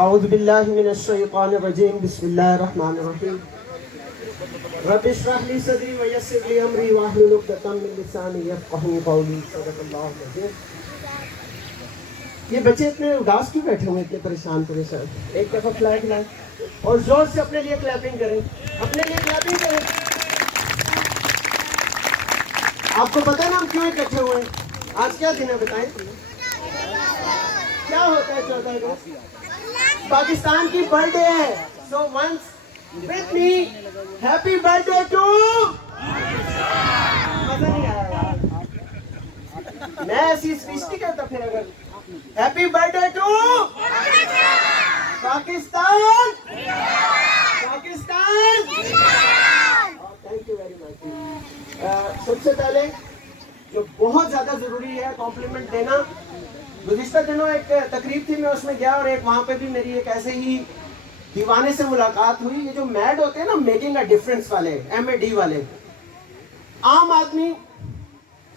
اعوذ باللہ من الشیطان الرجیم بسم اللہ الرحمن الرحیم رب اشرح لی صدری ویسر لی امری واحلل عقدۃ من لسانی یفقهوا قولی صدق اللہ العظیم. یہ بچے اتنے اداس کیوں بیٹھے ہوئے، اتنے پریشان پریشان؟ ایک دفعہ فلیگ لائیں اور زور سے اپنے لیے کلیپنگ کریں، اپنے لیے کلیپنگ کریں. آپ کو پتہ ہے نا ہم کیوں اکٹھے ہوئے ہیں؟ آج کیا دن ہے بتائیں؟ کیا ہوتا ہے 14 اگست؟ پاکستان کی برتھ ڈے ہے. So once with me happy birthday to. مزہ نہیں آیا یار، میں ایسی اسپیچ نہیں کرتا پھر. اگر happy birthday to Pakistan, Pakistan. Thank you very much. سب سے پہلے جو بہت زیادہ ضروری ہے کمپلیمنٹ دینا. گزشتہ دنوں ایک تقریب تھی، میں اس میں گیا اور ایک وہاں پہ بھی میری ایک ایسے ہی دیوانے سے ملاقات ہوئی. یہ جو میڈ ہوتے ہیں نا، میکنگ اے ڈفرنس والے، MAD والے، عام آدمی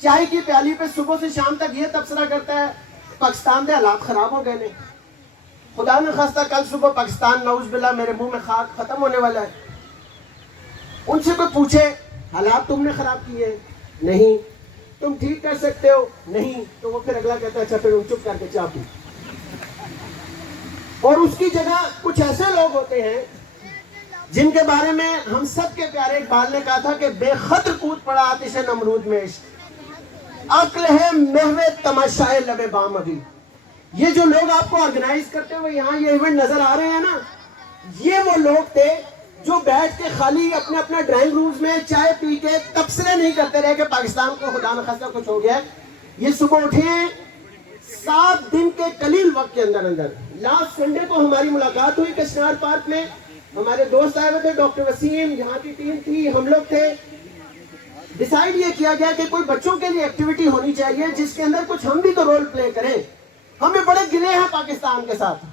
چائے کی پیالی پہ صبح سے شام تک یہ تبصرہ کرتا ہے پاکستان کے حالات خراب ہو گئے نے، خدا نہ خواستہ کل صبح پاکستان نعوذ باللہ میرے منہ میں خاک ختم ہونے والا ہے. ان سے کوئی پوچھے حالات تم نے خراب کیے؟ نہیں. تم ٹھیک کر سکتے ہو؟ نہیں. تو وہ پھر اگلا کہتا ہے اچھا پھر چپ کر کے چاہ پی. اور اس کی جگہ کچھ ایسے لوگ ہوتے ہیں جن کے بارے میں ہم سب کے پیارے اقبال نے کہا تھا کہ بے خطر کود پڑا آتش نمرود میں عشق، عقل ہے محو تماشائے لب بام. ابھی یہ جو لوگ آپ کو آرگنائز کرتے ہوئے یہاں یہ ایونٹ نظر آ رہے ہیں نا، یہ وہ لوگ تھے جو بیٹھ کے خالی اپنے اپنے ڈرائنگ رومز میں چائے پی کے تبصرے نہیں کرتے رہے کہ پاکستان کو خدا نخواستہ کچھ ہو گیا ہے. یہ صبح اٹھے ہیں 7 دن کے قلیل وقت کے اندر اندر. لاسٹ سنڈے کو ہماری ملاقات ہوئی کشنار پارک میں. ہمارے دوست آئے ہوئے تھے، ڈاکٹر وسیم، یہاں کی ٹیم تھی، ہم لوگ تھے. ڈیسائیڈ یہ کیا گیا کہ کوئی بچوں کے لیے ایکٹیویٹی ہونی چاہیے جس کے اندر کچھ ہم بھی تو رول پلے کریں. ہمیں بڑے گلے ہیں پاکستان کے ساتھ،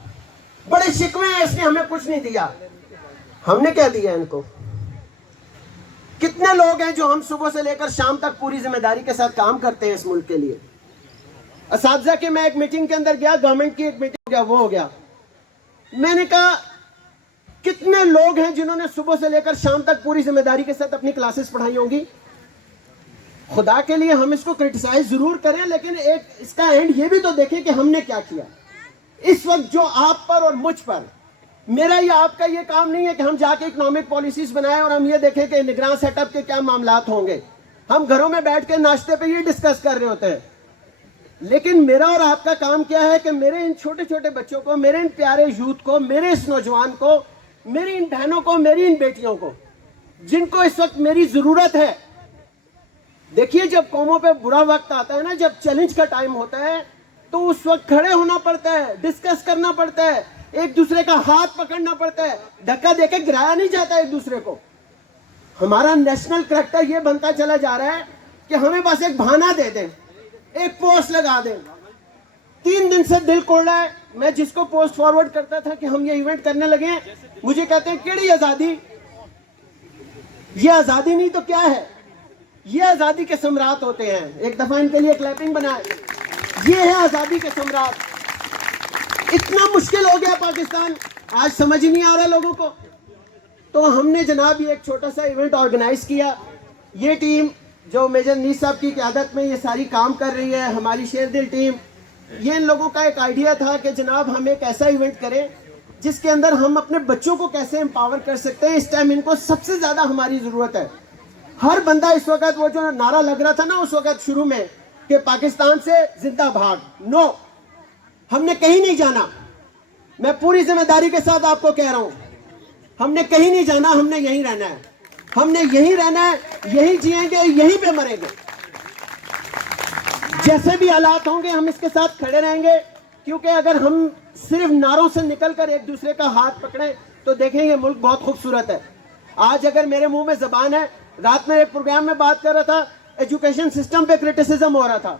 بڑے شکوے ہیں، اس نے ہمیں کچھ نہیں دیا. ہم نے کیا دیا ان کو؟ کتنے لوگ ہیں جو ہم صبح سے لے کر شام تک پوری ذمہ داری کے ساتھ کام کرتے ہیں اس ملک کے لیے. اساتذہ کے میں ایک میٹنگ کے اندر گیا، گورنمنٹ کی ایک میٹنگ ہو گیا، وہ ہو گیا. میں نے کہا کتنے لوگ ہیں جنہوں نے صبح سے لے کر شام تک پوری ذمہ داری کے ساتھ اپنی کلاسز پڑھائی ہوں گی. خدا کے لیے ہم اس کو کرٹیسائز ضرور کریں، لیکن ایک اس کا اینڈ یہ بھی تو دیکھیں کہ ہم نے کیا کیا. اس وقت جو آپ پر اور مجھ پر، میرا یا آپ کا یہ کام نہیں ہے کہ ہم جا کے اکنامک پالیسیز بنائیں اور ہم یہ دیکھیں کہ نگراں سیٹ اپ کے کیا معاملات ہوں گے. ہم گھروں میں بیٹھ کے ناشتے پہ یہ ڈسکس کر رہے ہوتے ہیں. لیکن میرا اور آپ کا کام کیا ہے کہ میرے ان چھوٹے چھوٹے بچوں کو، میرے ان پیارے یوتھ کو، میرے اس نوجوان کو، میری ان بہنوں کو، میری ان بیٹیوں کو، جن کو اس وقت میری ضرورت ہے. دیکھیے جب قوموں پہ برا وقت آتا ہے نا، جب چیلنج کا ٹائم ہوتا ہے، تو اس وقت کھڑے ہونا پڑتا ہے، ڈسکس کرنا پڑتا ہے، ایک دوسرے کا ہاتھ پکڑنا پڑتا ہے. دھکا دے کے گرایا نہیں جاتا ایک دوسرے کو. ہمارا نیشنل کریکٹر یہ بنتا چلا جا رہا ہے کہ ہمیں بس ایک بہانہ دے دیں، ایک پوسٹ لگا دیں. 3 دن سے دل کوڑ رہا ہے. میں جس کو پوسٹ فارورڈ کرتا تھا کہ ہم یہ ایونٹ کرنے لگے ہیں، مجھے کہتے ہیں کیڑی آزادی؟ یہ آزادی نہیں تو کیا ہے؟ یہ آزادی کے ثمرات ہوتے ہیں. ایک دفعہ ان کے لیے کلیپنگ بنائے. یہ ہے آزادی کے ثمرات. اتنا مشکل ہو گیا پاکستان، آج سمجھ نہیں آ رہا لوگوں کو. تو ہم نے جناب یہ ایک چھوٹا سا ایونٹ آرگنائز کیا. یہ ٹیم جو میجر نیز صاحب کی قیادت میں یہ ساری کام کر رہی ہے، ہماری شیر دل ٹیم، یہ ان لوگوں کا ایک آئیڈیا تھا کہ جناب ہم ایک ایسا ایونٹ کریں جس کے اندر ہم اپنے بچوں کو کیسے امپاور کر سکتے ہیں. اس ٹائم ان کو سب سے زیادہ ہماری ضرورت ہے. ہر بندہ اس وقت، وہ جو نعرہ لگ رہا تھا نا اس وقت شروع میں کہ پاکستان سے زندہ بھاگ، نو، ہم نے کہیں نہیں جانا. میں پوری ذمہ داری کے ساتھ آپ کو کہہ رہا ہوں، ہم نے کہیں نہیں جانا، ہم نے یہیں رہنا ہے. ہم نے یہیں رہنا ہے، یہیں جیئیں گے، یہیں پہ مریں گے. جیسے بھی حالات ہوں گے ہم اس کے ساتھ کھڑے رہیں گے. کیونکہ اگر ہم صرف نعروں سے نکل کر ایک دوسرے کا ہاتھ پکڑیں تو دیکھیں یہ ملک بہت خوبصورت ہے. آج اگر میرے منہ میں زبان ہے، رات میں ایک پروگرام میں بات کر رہا تھا، ایجوکیشن سسٹم پہ کرٹیسزم ہو رہا تھا.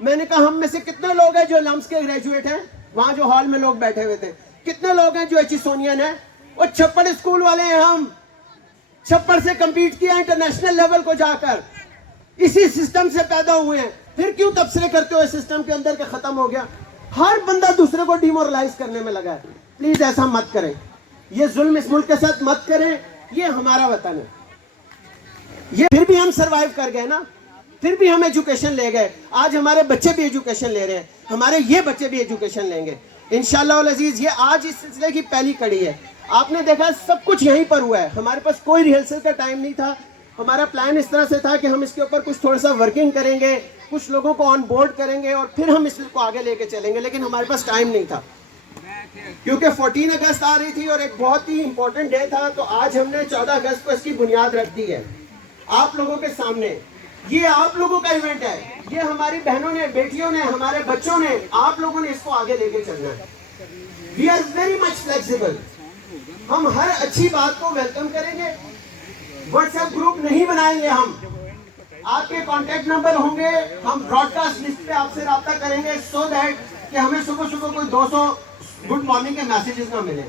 میں نے کہا ہم میں سے کتنے لوگ ہیں جو لمس کے گریجویٹ ہیں؟ وہاں جو ہال میں لوگ بیٹھے ہوئے تھے. کتنے لوگ ہیں جو ایچیسونین ہیں؟ وہ چھپڑ اسکول والے ہیں. ہم چھپڑ سے کمپیٹ کیا انٹرنیشنل لیول کو جا کر، اسی سسٹم سے پیدا ہوئے ہیں. پھر کیوں تبصرے کرتے ہو اس سسٹم کے اندر کہ ختم ہو گیا؟ ہر بندہ دوسرے کو ڈیمورلائز کرنے میں لگا ہے. پلیز ایسا مت کریں, یہ ظلم اس ملک کے ساتھ مت کریں, یہ ہمارا وطن ہے. یہ پھر بھی ہم سروائیو کر گئے نا, پھر بھی ہم ایجوکیشن لے گئے, آج ہمارے بچے بھی ایجوکیشن لے رہے ہیں, ہمارے یہ بچے بھی ایجوکیشن لیں گے انشاءاللہ العزیز. یہ آج اس سلسلے کی پہلی کڑی ہے. آپ نے دیکھا سب کچھ یہیں پر ہوا ہے, ہمارے پاس کوئی ریہرسل کا ٹائم نہیں تھا. ہمارا پلان اس طرح سے تھا کہ ہم اس کے اوپر کچھ تھوڑا سا ورکنگ کریں گے, کچھ لوگوں کو آن بورڈ کریں گے اور پھر ہم اس کو آگے لے کے چلیں گے, لیکن ہمارے پاس ٹائم نہیں تھا کیونکہ 14 اگست آ رہی تھی اور ایک بہت ہی امپورٹنٹ ڈے تھا. تو آج ہم نے 14 اگست کو اس کی بنیاد رکھ دی ہے آپ لوگوں کے سامنے. یہ آپ لوگوں کا ایونٹ ہے, یہ ہماری بہنوں نے, بیٹیوں نے, ہمارے بچوں نے, آپ لوگوں نے اس کو آگے لے کے چلنا ہے. We are very much flexible, ہم ہر اچھی بات کو ویلکم کریں گے. واٹس ایپ گروپ نہیں بنائیں گے ہم, آپ کے کانٹیکٹ نمبر ہوں گے, ہم براڈ کاسٹ لسٹ پہ آپ سے رابطہ کریں گے سو دیٹ کہ ہمیں صبح صبح کوئی 200 گڈ مارننگ کے میسیجز نہ ملیں.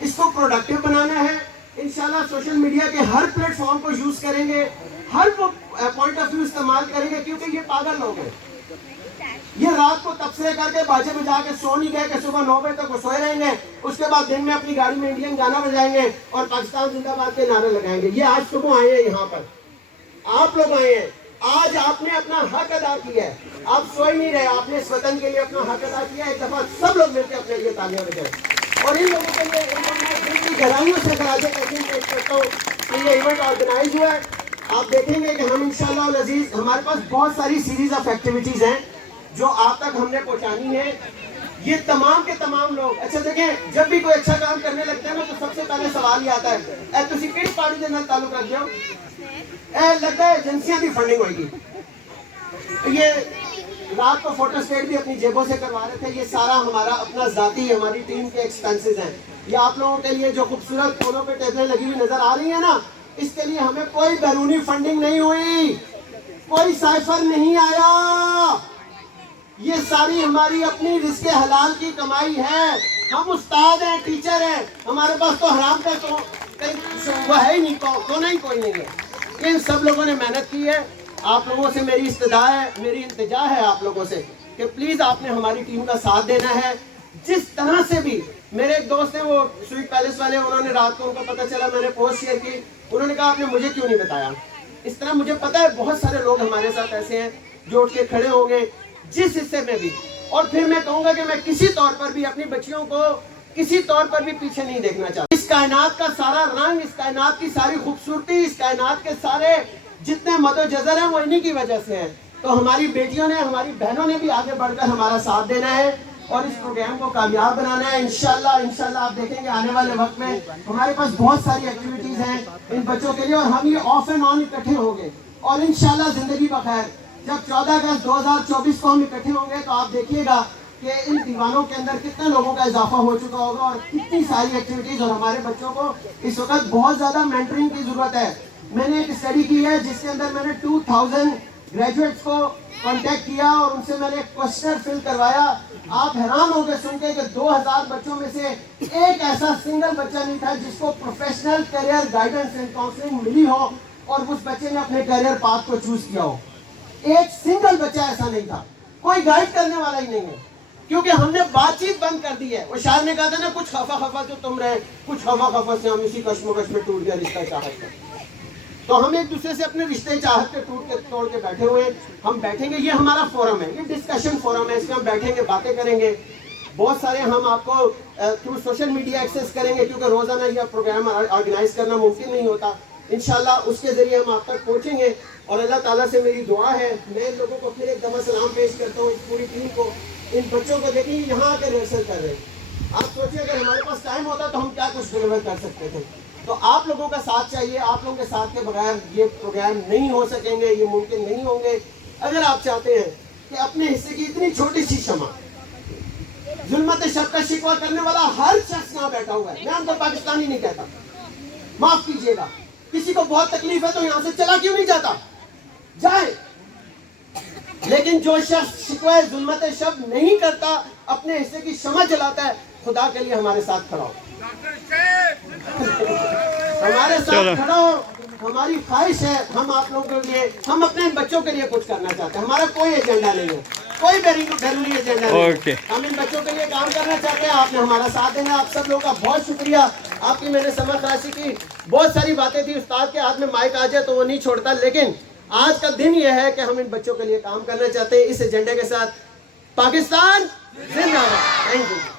اس کو پروڈکٹیو بنانا ہے انشاءاللہ. سوشل میڈیا کے ہر پلیٹ فارم کو یوز کریں گے, ہر پوائنٹ آف ویو استعمال کریں گے, کیونکہ یہ پاگل لوگ ہیں. یہ رات کو تبصرے کر کے باجے بجا کے سو نہیں گئے کہ صبح 9 بجے تک وہ سوئے رہیں گے, اس کے بعد دن میں اپنی گاڑی میں انڈین گانا بجائیں گے اور پاکستان زندہ باد کے نعرے لگائیں گے. یہ آج صبح آئے ہیں یہاں پر, آپ لوگ آئے ہیں, آج آپ نے اپنا حق ادا کیا ہے. آپ سوئے نہیں رہے, آپ نے اس وطن کے لیے اپنا حق ادا کیا ہے. ایک دفعہ سب لوگ مل کے اپنے لیے تالیاں بجائیں. اور ان لوگوں کے لیے دل کی گہرائیوں سے خراج تحسین پیش کرتا ہوں کہ یہ ایونٹ آرگنائز ہوا ہے. آپ دیکھیں گے کہ ہم انشاءاللہ العزیز, ہمارے پاس بہت ساری سیریز آف ایکٹیویٹیز ہیں جو آپ تک ہم نے پہنچانی ہے. یہ تمام کے تمام لوگ, اچھا دیکھیں, جب بھی کوئی اچھا کام کرنے لگتا ہے نا تو سب سے پہلے سوال یہ آتا ہے, اے تسی کس پارٹی کے نال تعلق رکھتے ہو, اے لگتا ہے ایجنسیاں کی فنڈنگ ہوئے گی. یہ رات کو فوٹو اسٹیٹ بھی اپنی جیبوں سے کروا رہے تھے. یہ سارا ہمارا اپنا ذاتی, ہماری ٹیم کے ایکسپینسز ہیں. یہ آپ لوگوں کے لیے جو خوبصورت کونوں پہ ٹیبلیں لگی ہوئی نظر آ رہی ہیں نا, اس کے لیے ہمیں کوئی بیرونی فنڈنگ نہیں ہوئی, کوئی سائفر نہیں آیا. یہ ساری ہماری اپنی رزق حلال کی کمائی ہے. ہم استاد ہیں, ٹیچر ہیں, ہمارے پاس تو حرام کا تو وہ ہے ہی نہیں, کونا ہی کوئی نہیں ہے. ان سب لوگوں نے محنت کی ہے. آپ لوگوں سے میری استدعا ہے, میری التجا ہے آپ لوگوں سے کہ پلیز آپ نے ہماری ٹیم کا ساتھ دینا ہے جس طرح سے بھی. میرے ایک دوست ہیں وہ سویٹ پیلس والے, انہوں نے رات کو ان کو پتہ چلا, میں نے پوسٹ شیئر کی, انہوں نے کہا آپ نے مجھے کیوں نہیں بتایا. اس طرح مجھے پتا ہے بہت سارے لوگ ہمارے ساتھ ایسے ہیں جو اٹھ کے کھڑے ہوں گے جس حصے میں بھی. اور پھر میں کہوں گا کہ میں کسی طور پر بھی اپنی بچیوں کو کسی طور پر بھی پیچھے نہیں دیکھنا چاہتا. اس کائنات کا سارا رنگ, اس کائنات کی ساری خوبصورتی, اس کائنات کے سارے جتنے مد و جزر ہیں وہ انہی کی وجہ سے ہیں. تو ہماری بیٹیوں نے, ہماری بہنوں نے بھی آگے بڑھ کر ہمارا ساتھ دینا ہے اور اس پروگرام کو کامیاب بنانا ہے انشاءاللہ. آپ دیکھیں گے آنے والے وقت میں ہمارے پاس بہت ساری ایکٹیویٹیز ہیں ان بچوں کے لیے, اور ہم یہ آف اینڈ آن اکٹھے ہوں گے. اور انشاءاللہ زندگی بخیر, جب 14 اگست 2024 کو ہم اکٹھے ہوں گے تو آپ دیکھیے گا کہ ان دیوانوں کے اندر کتنے لوگوں کا اضافہ ہو چکا ہوگا اور کتنی ساری ایکٹیویٹیز. اور ہمارے بچوں کو اس وقت بہت زیادہ مینٹرنگ کی ضرورت ہے. میں نے ایک اسٹڈی کی ہے جس کے اندر میں نے 2000 گریجویٹس کو کانٹیکٹ کیا اور ان سے میں نے ایک کوسچنر فل کروایا. آپ حیران ہو گئے سن کے کہ 2000 بچوں میں سے ایک ایسا سنگل بچہ نہیں تھا جس کو professional career guidance and counselling ملی ہو اور اس بچے نے اپنے کیریئر پاتھ کو چوز کیا ہو. ایک سنگل بچہ ایسا نہیں تھا, کوئی گائیڈ کرنے والا ہی نہیں ہے, کیونکہ ہم نے بات چیت بند کر دی ہے. وہ شاعر نے کہا تھا نا, کچھ خفا جو تم رہے, کچھ خفا سے ہم اسی کشمکش میں ٹوٹ گیا رشتہ چاہت کا. تو ہم ایک دوسرے سے اپنے رشتے چاہت کے توڑ کے بیٹھے ہوئے ہیں. ہم بیٹھیں گے, یہ ہمارا فورم ہے, یہ ڈسکشن فورم ہے, اس میں ہم بیٹھیں گے, باتیں کریں گے. بہت سارے ہم آپ کو تھرو سوشل میڈیا ایکسیس کریں گے کیونکہ روزانہ یہ پروگرام آرگنائز کرنا ممکن نہیں ہوتا. انشاءاللہ اس کے ذریعے ہم آپ تک پہنچیں گے. اور اللہ تعالیٰ سے میری دعا ہے, میں ان لوگوں کو پھر ایک دفعہ سلام پیش کرتا ہوں, اس پوری ٹیم کو. ان بچوں کو دیکھیں یہاں آ کے ریہرسل کر رہے ہیں. آپ سوچیں اگر ہمارے پاس ٹائم ہوتا تو ہم کیا کچھ ڈلیور کر سکتے تھے. تو آپ لوگوں کا ساتھ چاہیے, آپ لوگوں کے ساتھ کے بغیر یہ پروگرام نہیں ہو سکیں گے, یہ ممکن نہیں ہوں گے. اگر آپ چاہتے ہیں کہ اپنے حصے کی اتنی چھوٹی سی شمع, ظلمت شب کا شکوہ کرنے والا ہر شخص یہاں بیٹھا ہوا ہے, میں ان کو پاکستانی نہیں کہتا, معاف کیجیے گا, کسی کو بہت تکلیف ہے تو یہاں سے چلا کیوں نہیں جاتا, جائے. لیکن جو شخص شکوہ ظلمت شب نہیں کرتا, اپنے حصے کی شمع جلاتا ہے, خدا کے لیے ہمارے ساتھ کھڑا ہو, ہمارے ساتھ کھڑا ہو. ہماری خواہش ہے, ہم آپ لوگوں کے لیے, ہم اپنے بچوں کے لیے کچھ کرنا چاہتے ہیں. ہمارا کوئی ایجنڈا نہیں ہے, کوئی بیرونی ایجنڈا اوکے. نہیں. ہم ان بچوں کے لیے کام کرنا چاہتے ہیں. آپ نے ہمارا ساتھ دینا. آپ سب لوگوں کا بہت شکریہ. آپ کی میں نے سمجھ خلاصی کی. بہت ساری باتیں تھی. استاد کے ہاتھ میں مائک آ جائے تو وہ نہیں چھوڑتا, لیکن آج کا دن یہ ہے کہ ہم ان بچوں کے لیے کام کرنا چاہتے ہیں اس ایجنڈے کے ساتھ. پاکستان زندہ باد. Thank you.